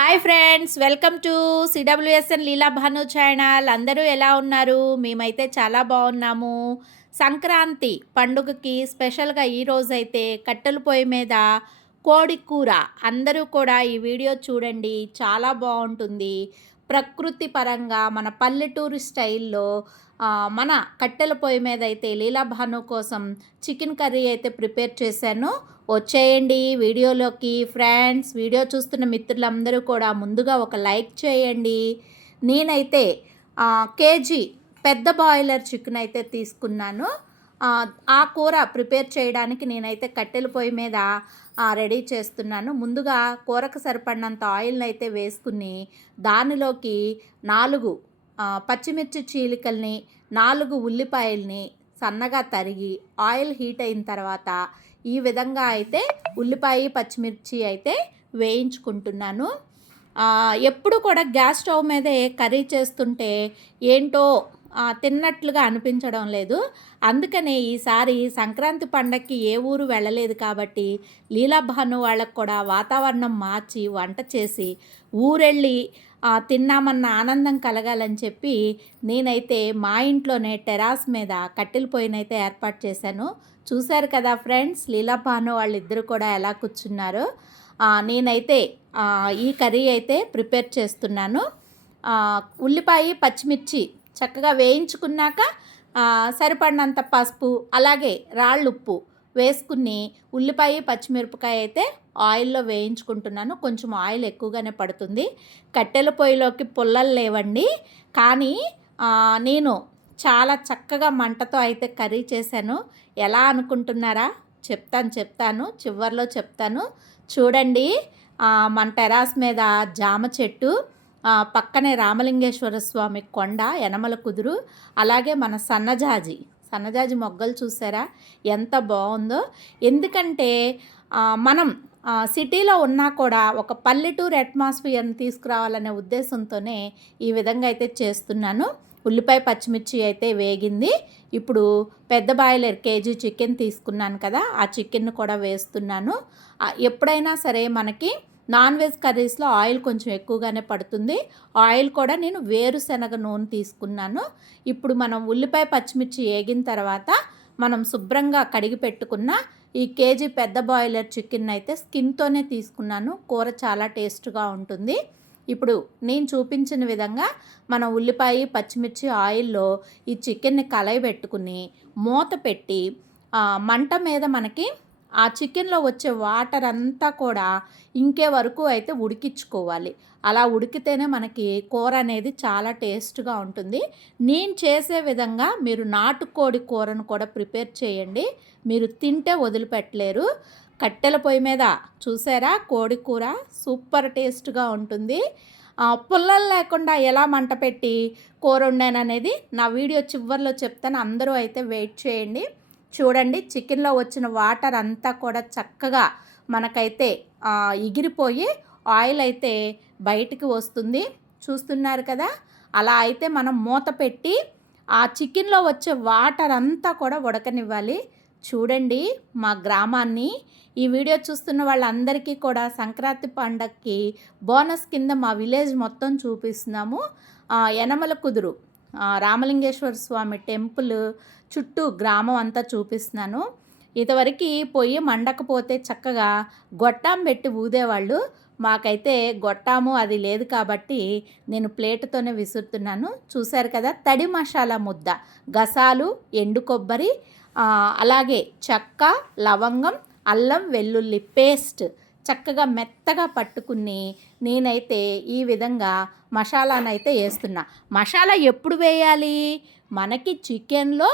Hi friends, welcome to CWSN Leela Bhanu channel. అందరూ ఎలా ఉన్నారు? మేమైతే చాలా బాగున్నాము. సంక్రాంతి పండుగకి స్పెషల్గా ఈరోజైతే కట్టెల పొయ్యి మీద కోడి కూర. అందరూ కూడా ఈ వీడియో చూడండి, చాలా బాగుంటుంది. ప్రకృతి పరంగా మన పల్లెటూరు స్టైల్లో మన కట్టెల పొయ్యి మీద అయితే లీలా భాను కోసం చికెన్ కర్రీ అయితే ప్రిపేర్ చేశాను. వచ్చేయండి వీడియోలోకి. ఫ్రెండ్స్, వీడియో చూస్తున్న మిత్రులందరూ కూడా ముందుగా ఒక లైక్ చేయండి. నేనైతే కేజీ పెద్ద బాయిలర్ చికెన్ అయితే తీసుకున్నాను. ఆ కూర ప్రిపేర్ చేయడానికి నేనైతే కట్టెల పొయ్యి మీద రెడీ చేస్తున్నాను. ముందుగా కూరకు సరిపడినంత ఆయిల్ని అయితే వేసుకుని దానిలోకి 4 పచ్చిమిర్చి చీలికల్ని, 4 ఉల్లిపాయల్ని సన్నగా తరిగి ఆయిల్ హీట్ అయిన తర్వాత ఈ విధంగా అయితే ఉల్లిపాయ పచ్చిమిర్చి అయితే వేయించుకుంటున్నాను. ఎప్పుడు కూడా గ్యాస్ స్టవ్ మీదే కర్రీ చేస్తుంటే ఏంటో తిన్నట్లుగా అనిపించడం లేదు. అందుకనే ఈసారి సంక్రాంతి పండగకి ఏ ఊరు వెళ్ళలేదు కాబట్టి లీలా భాను వాళ్ళకు కూడా వాతావరణం మార్చి వంట చేసి ఊరెళ్ళి తిన్నామన్న ఆనందం కలగాలని చెప్పి నేనైతే మా ఇంట్లోనే టెరాస్ మీద కట్టెల పొయ్యినైతే ఏర్పాటు చేశాను. చూశారు కదా ఫ్రెండ్స్, లీలా భాను వాళ్ళిద్దరూ కూడా ఎలా కూర్చున్నారో. నేనైతే ఈ కర్రీ అయితే ప్రిపేర్ చేస్తున్నాను. ఉల్లిపాయ పచ్చిమిర్చి చక్కగా వేయించుకున్నాక సరిపడినంత పసుపు అలాగే రాళ్ళుప్పు వేసుకుని ఉల్లిపాయ పచ్చిమిరపకాయ అయితే ఆయిల్లో వేయించుకుంటున్నాను. కొంచెం ఆయిల్ ఎక్కువగానే పడుతుంది. కట్టెల పొయ్యిలోకి పుల్లలు లేవండి, కానీ నేను చాలా చక్కగా మంటతో అయితే కర్రీ చేశాను. ఎలా అనుకుంటున్నారా? చెప్తాను చివర్లో చెప్తాను. చూడండి, మన టెరాస్ మీద జామ చెట్టు, పక్కనే రామలింగేశ్వర స్వామి కొండ, యనమల కుదురు, అలాగే మన సన్నజాజి మొగ్గలు చూసారా ఎంత బాగుందో. ఎందుకంటే మనం సిటీలో ఉన్నా కూడా ఒక పల్లెటూరు అట్మాస్ఫియర్ని తీసుకురావాలనే ఉద్దేశంతోనే ఈ విధంగా అయితే చేస్తున్నాను. ఉల్లిపాయ పచ్చిమిర్చి అయితే వేగింది. ఇప్పుడు పెద్ద బాయిలర్ కేజీ చికెన్ తీసుకున్నాను కదా, ఆ చికెన్ కూడా వేస్తున్నాను. ఎప్పుడైనా సరే మనకి నాన్ వెజ్ కర్రీస్లో ఆయిల్ కొంచెం ఎక్కువగానే పడుతుంది. ఆయిల్ కూడా నేను వేరుశనగ నూనె తీసుకున్నాను. ఇప్పుడు మనం ఉల్లిపాయ పచ్చిమిర్చి వేగిన తర్వాత మనం శుభ్రంగా కడిగి పెట్టుకున్న ఈ కేజీ పెద్ద బాయిలర్ చికెన్ అయితే స్కిన్తోనే తీసుకున్నాను. కూర చాలా టేస్ట్గా ఉంటుంది. ఇప్పుడు నేను చూపించిన విధంగా మన ఉల్లిపాయ పచ్చిమిర్చి ఆయిల్లో ఈ చికెన్ని కలయబెట్టుకుని మూత పెట్టి మంట మీద మనకి ఆ చికెన్లో వచ్చే వాటర్ అంతా కూడా ఇంకే వరకు అయితే ఉడికించుకోవాలి. అలా ఉడికితేనే మనకి కూర అనేది చాలా టేస్ట్గా ఉంటుంది. నేను చేసే విధంగా మీరు నాటుకోడి కూరను కూడా ప్రిపేర్ చేయండి, మీరు తింటే వదిలిపెట్టలేరు. కట్టెల పొయ్యి మీద చూసారా కోడి కూర సూపర్ టేస్ట్గా ఉంటుంది. పుల్లలు లేకుండా ఎలా మంట పెట్టి కూర వండాననేది నా వీడియో చివరిలో చెప్తాను. అందరూ అయితే వెయిట్ చేయండి. చూడండి, చికెన్లో వచ్చిన వాటర్ అంతా కూడా చక్కగా మనకైతే ఎగిరిపోయి ఆయిల్ అయితే బయటికి వస్తుంది. చూస్తున్నారు కదా, అలా అయితే మనం మూత పెట్టి ఆ చికెన్లో వచ్చే వాటర్ అంతా కూడా ఉడకనివ్వాలి. చూడండి మా గ్రామాన్ని. ఈ వీడియో చూస్తున్న వాళ్ళందరికీ కూడా సంక్రాంతి పండగకి బోనస్ కింద మా విలేజ్ మొత్తం చూపిస్తున్నాము. యనమల కుదురు రామలింగేశ్వర స్వామి టెంపుల్ చుట్టూ గ్రామం అంతా చూపిస్తున్నాను. ఇంతవరకు పొయ్యి మండకపోతే చక్కగా గొట్టాం పెట్టి ఊదేవాళ్ళు. మాకైతే గొట్టాము అది లేదు కాబట్టి నేను ప్లేటుతోనే విసురుతున్నాను. చూశారు కదా, తడి మసాలా ముద్ద, గసాలు, ఎండు కొబ్బరి, అలాగే చెక్క, లవంగం, అల్లం వెల్లుల్లి పేస్ట్ చక్కగా మెత్తగా పట్టుకుని నేనైతే ఈ విధంగా మసాలానైతే వేస్తున్నా. మసాలా ఎప్పుడు వేయాలి? మనకి చికెన్లో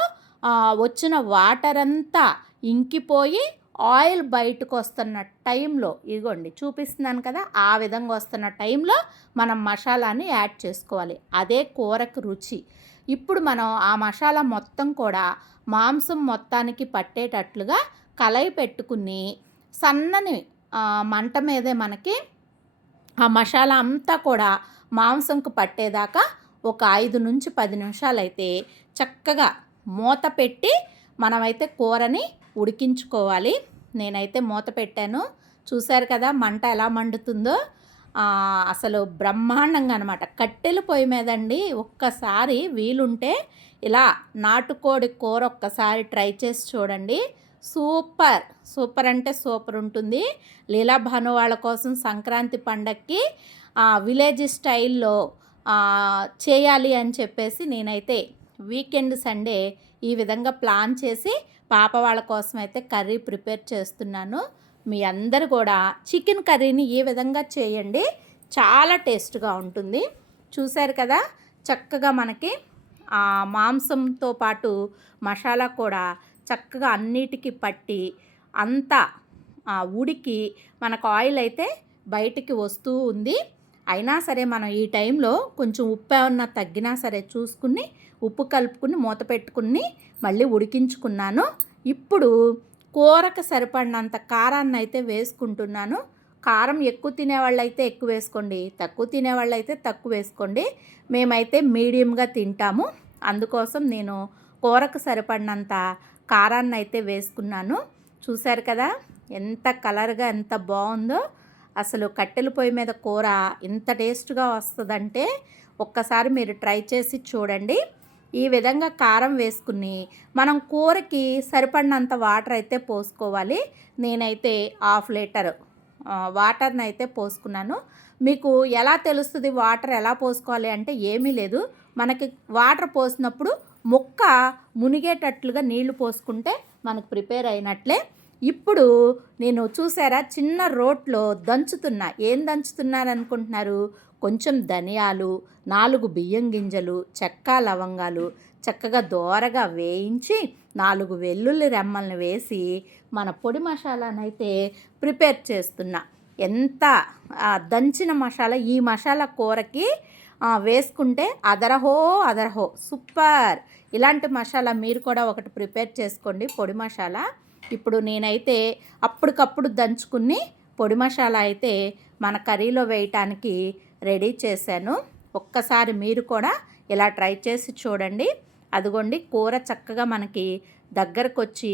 వచ్చిన వాటర్ అంతా ఇంకిపోయి ఆయిల్ బయటకు వస్తున్న టైంలో, ఇదిగోండి చూపిస్తున్నాను కదా, ఆ విధంగా వస్తున్న టైంలో మనం మసాలాని యాడ్ చేసుకోవాలి. అదే కూరకు రుచి. ఇప్పుడు మనం ఆ మసాలా మొత్తం కూడా మాంసం మొత్తానికి పట్టేటట్లుగా కలయి పెట్టుకుని సన్నని మంట మీదే మనకి ఆ మసాలా అంతా కూడా మాంసంకు పట్టేదాకా ఒక 5 నుంచి 10 నిమిషాలు అయితే చక్కగా మూత పెట్టి మనమైతే కూరని ఉడికించుకోవాలి. నేనైతే మూత పెట్టాను. చూశారు కదా మంట ఎలా మండుతుందో. అసలు బ్రహ్మాండంగా అనమాట. కట్టెల పొయ్యి మీదండి ఒక్కసారి వీలుంటే ఇలా నాటుకోడి కూర ఒక్కసారి ట్రై చేసి చూడండి. సూపర్! సూపర్ అంటే సూపర్ ఉంటుంది. లీలా భాను వాళ్ళ కోసం సంక్రాంతి పండక్కి విలేజ్ స్టైల్‌లో చేయాలి అని చెప్పేసి నేనైతే వీకెండ్ సండే ఈ విధంగా ప్లాన్ చేసి పాప వాళ్ళ కోసం అయితే కర్రీ ప్రిపేర్ చేస్తున్నాను. మీ అందరూ కూడా చికెన్ కర్రీని ఈ విధంగా చేయండి. చాలా టేస్ట్‌గా ఉంటుంది. చూశారు కదా! చక్కగా మనకి మాంసంతో పాటు మసాలా కూడా చక్కగా అన్నిటికి పట్టి అంతా ఉడికి మనకు ఆయిల్ అయితే బయటికి వస్తూ ఉంది. అయినా సరే మనం ఈ టైంలో కొంచెం ఉప్పు ఏమన్నా తగ్గినా సరే చూసుకుని ఉప్పు కలుపుకుని మూత పెట్టుకుని మళ్ళీ ఉడికించుకున్నాను. ఇప్పుడు కూరకు సరిపడినంత కారాన్ని అయితే వేసుకుంటున్నాను. కారం ఎక్కువ తినేవాళ్ళైతే ఎక్కువ వేసుకోండి, తక్కువ తినేవాళ్ళైతే తక్కువ వేసుకోండి. మేమైతే మీడియంగా తింటాము. అందుకోసం నేను కూరకు సరిపడినంత కారాన్ని అయితే వేసుకున్నాను. చూశారు కదా ఎంత కలర్గా ఎంత బాగుందో. అసలు కట్టెల పొయ్యి మీద కూర ఇంత టేస్ట్గా వస్తుందంటే ఒక్కసారి మీరు ట్రై చేసి చూడండి. ఈ విధంగా కారం వేసుకుని మనం కూరకి సరిపడినంత వాటర్ అయితే పోసుకోవాలి. నేనైతే 1/2 లీటర్ వాటర్ని అయితే పోసుకున్నాను. మీకు ఎలా తెలుస్తుంది వాటర్ ఎలా పోసుకోవాలి అంటే ఏమీ లేదు. మనకి వాటర్ పోసినప్పుడు ముక్క మునిగేటట్లుగా నీళ్లు పోసుకుంటే మనకు ప్రిపేర్ అయినట్లే. ఇప్పుడు నేను చూసారా చిన్న రోట్లో దంచుతున్నా. ఏం దంచుతున్నాను అనుకుంటున్నారు? కొంచెం ధనియాలు, 4 బియ్యం గింజలు, చెక్క లవంగాలు చక్కగా దోరగా వేయించి 4 వెల్లుల్లి రెమ్మల్ని వేసి మన పొడి మసాలానైతే ప్రిపేర్ చేస్తున్నా. ఎంత దంచిన మసాలా ఈ మసాలా కూరకి వేసుకుంటే అదరహో సూపర్. ఇలాంటి మసాలా మీరు కూడా ఒకటి ప్రిపేర్ చేసుకోండి పొడి మసాలా. ఇప్పుడు నేనైతే అప్పటికప్పుడు దంచుకుని పొడి మసాలా అయితే మన కర్రీలో వేయటానికి రెడీ చేశాను. ఒక్కసారి మీరు కూడా ఇలా ట్రై చేసి చూడండి. అదిగోండి కూర చక్కగా మనకి దగ్గరకు వచ్చి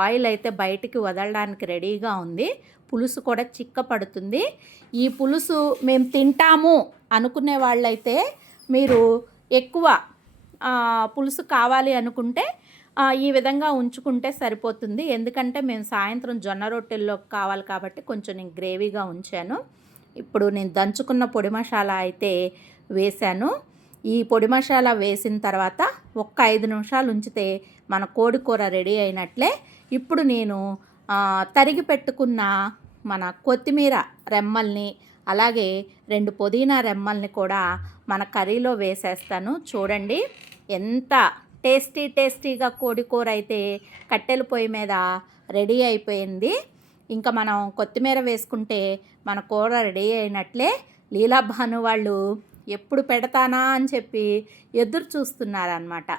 ఆయిల్ అయితే బయటికి వదలడానికి రెడీగా ఉంది. పులుసు కూడా చిక్క పడుతుంది. ఈ పులుసు మేము తింటాము అనుకునే వాళ్ళైతే మీరు ఎక్కువ పులుసు కావాలి అనుకుంటే ఈ విధంగా ఉంచుకుంటే సరిపోతుంది. ఎందుకంటే మేము సాయంత్రం జొన్న రొట్టెల్లో కావాలి కాబట్టి కొంచెం నేను గ్రేవీగా ఉంచాను. ఇప్పుడు నేను దంచుకున్న పొడి మసాలా అయితే వేశాను. ఈ పొడి మసాలా వేసిన తర్వాత ఒక్క 5 నిమిషాలు ఉంచితే మన కోడి కూర రెడీ అయినట్లే. ఇప్పుడు నేను తరిగి పెట్టుకున్న మన కొత్తిమీర రెమ్మల్ని అలాగే 2 పుదీనా రెమ్మల్ని కూడా మన కర్రీలో వేసేస్తాను. చూడండి ఎంత టేస్టీగా కోడి కూర అయితే కట్టెల పొయ్యి మీద రెడీ అయిపోయింది. ఇంకా మనం కొత్తిమీర వేసుకుంటే మన కూర రెడీ అయినట్లే. లీలా భాను వాళ్ళు ఎప్పుడు పెడతానా అని చెప్పి ఎదురు చూస్తున్నారనమాట.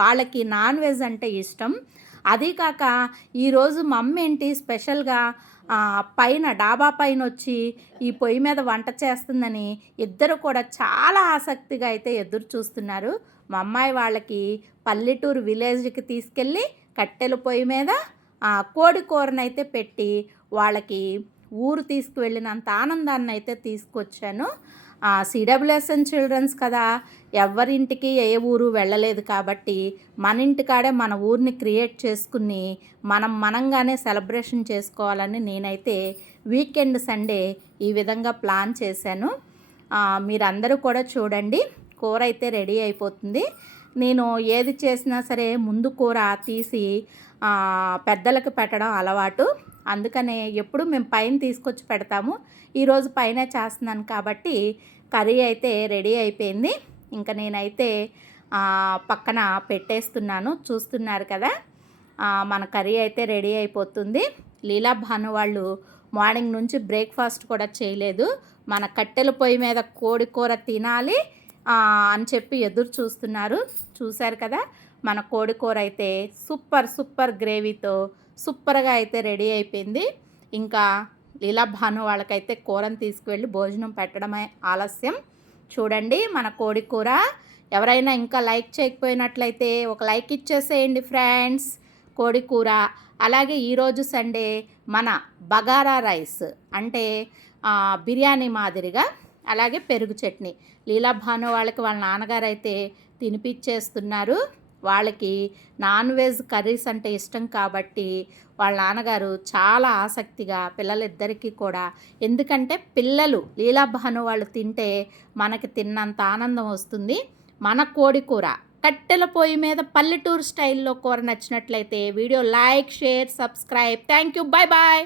వాళ్ళకి నాన్ వెజ్ అంటే ఇష్టం. అదీ కాక ఈరోజు మమ్మీ ఏంటి స్పెషల్గా పైన డాబా పైన వచ్చి ఈ పొయ్యి మీద వంట చేస్తుందని ఇద్దరు కూడా చాలా ఆసక్తిగా అయితే ఎదురు చూస్తున్నారు. మా అమ్మాయి వాళ్ళకి పల్లెటూరు విలేజ్కి తీసుకెళ్ళి కట్టెల పొయ్యి మీద కోడి కూరనైతే పెట్టి వాళ్ళకి ఊరు తీసుకువెళ్ళినంత ఆనందాన్ని అయితే తీసుకొచ్చాను. సిడబ్ల్యూఎస్ఎన్ చిల్డ్రన్స్ కదా, ఎవరింటికి ఏ ఊరు వెళ్ళలేదు కాబట్టి మన ఇంటికాడే మన ఊరిని క్రియేట్ చేసుకుని మనంగానే సెలబ్రేషన్ చేసుకోవాలని నేనైతే వీకెండ్ సండే ఈ విధంగా ప్లాన్ చేశాను. మీరందరూ కూడా చూడండి కూర అయితే రెడీ అయిపోతుంది. నేను ఏది చేసినా సరే ముందు కూర తీసి పెద్దలకు పెట్టడం అలవాటు. అందుకనే ఎప్పుడు మేము పైన తీసుకొచ్చి పెడతాము. ఈరోజు పైన చేస్తున్నాను కాబట్టి కర్రీ అయితే రెడీ అయిపోయింది. ఇంకా నేనైతే పక్కన పెట్టేస్తున్నాను. చూస్తున్నారు కదా మన కర్రీ అయితే రెడీ అయిపోతుంది. లీలా భాను వాళ్ళు మార్నింగ్ నుంచి బ్రేక్ఫాస్ట్ కూడా చేయలేదు. మన కట్టెల పొయ్యి మీద కోడి కూర తినాలి అని చెప్పి ఎదురు చూస్తున్నారు. చూశారు కదా మన కోడి కూర అయితే సూపర్ గ్రేవీతో సూపర్గా అయితే రెడీ అయిపోయింది. ఇంకా లీలా భాను వాళ్ళకైతే కూరని తీసుకువెళ్ళి భోజనం పెట్టడమే ఆలస్యం. చూడండి మన కోడి కూర. ఎవరైనా ఇంకా లైక్ చేయకపోయినట్లయితే ఒక లైక్ ఇచ్చేసేయండి ఫ్రెండ్స్. కోడి కూర అలాగే ఈరోజు సండే మన బగారా రైస్ అంటే బిర్యానీ మాదిరిగా, అలాగే పెరుగు చట్నీ. లీలా భాను వాళ్ళకి వాళ్ళ నాన్నగారైతే తినిపిచ్చేస్తున్నారు. వాళ్ళకి నాన్ వెజ్ కర్రీస్ అంటే ఇష్టం కాబట్టి వాళ్ళ నాన్నగారు చాలా ఆసక్తిగా పిల్లలిద్దరికీ కూడా, ఎందుకంటే పిల్లలు లీలా భాను వాళ్ళు తింటే మనకి తిన్నంత ఆనందం వస్తుంది. మన కోడి కూర కట్టెల పొయ్యి మీద పల్లెటూరు స్టైల్‌లో కూర నచ్చినట్లయితే video like, share, subscribe. Thank you. Bye bye.